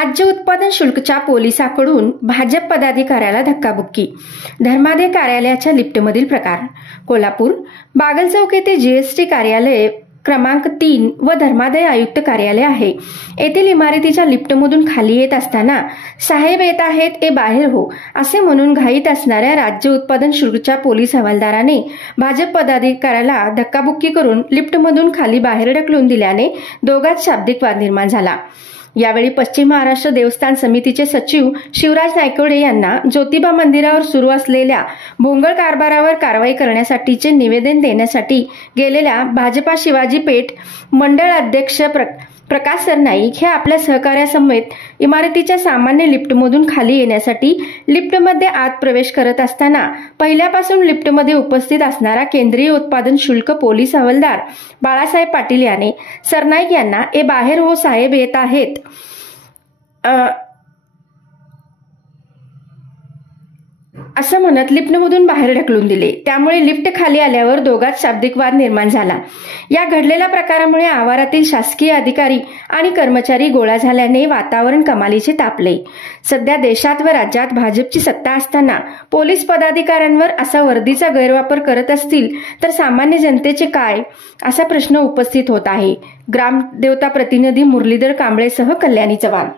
राज्य उत्पादन शुल्कच्या पोलिसांकडून भाजप पदाधिकाऱ्याला धक्काबुक्की. धर्मादाय कार्यालयाच्या लिफ्टमधील प्रकार. कोल्हापूर बागल चौक येथे जीएसटी कार्यालय क्रमांक 3 व धर्मादाय आयुक्त कार्यालय आहे. येथील इमारतीच्या लिफ्टमधून खाली येत असताना साहेब येत आहेत ए बाहेर हो असे म्हणून घाईत असणाऱ्या राज्य उत्पादन शुल्कच्या पोलीस हवालदाराने भाजप पदाधिकाऱ्याला धक्काबुक्की करून लिफ्टमधून खाली बाहेर ढकलून दिल्याने दोघांत शाब्दिक वाद निर्माण झाला. यावेळी पश्चिम महाराष्ट्र देवस्थान समितीचे सचिव शिवराज नायकवडे यांना ज्योतिबा मंदिरावर सुरू असलेल्या भोंगळ कारभारावर कारवाई करण्यासाठीचे निवेदन देण्यासाठी गेलेल्या भाजपा शिवाजी पेठ मंडळ अध्यक्ष प्रकाश सरनाईक हे आपल्या सहकार्यासमवेत इमारतीच्या सामान्य लिफ्टमधून खाली येण्यासाठी लिफ्टमध्ये आत प्रवेश करत असताना पहिल्यापासून लिफ्टमध्ये उपस्थित असणारा केंद्रीय उत्पादन शुल्क पोलीस हवालदार बाळासाहेब पाटील याने सरनाईक यांना ए बाहेर हो साहेब येत आहेत असं म्हणत लिफ्टमधून बाहेर ढकलून दिले. त्यामुळे लिफ्ट खाली आल्यावर दोघांत शाब्दिक वाद निर्माण झाला. या घडलेल्या प्रकारामुळे आवारातील शासकीय अधिकारी आणि कर्मचारी गोळा झाल्याने वातावरण कमालीचे तापले. सध्या देशात व राज्यात भाजपची सत्ता असताना पोलीस पदाधिकाऱ्यांवर असा वर्दीचा गैरवापर करत असतील तर सामान्य जनतेचे काय असा प्रश्न उपस्थित होत आहे. ग्रामदेवता प्रतिनिधी मुरलीधर कांबळेसह कल्याणी चव्हाण.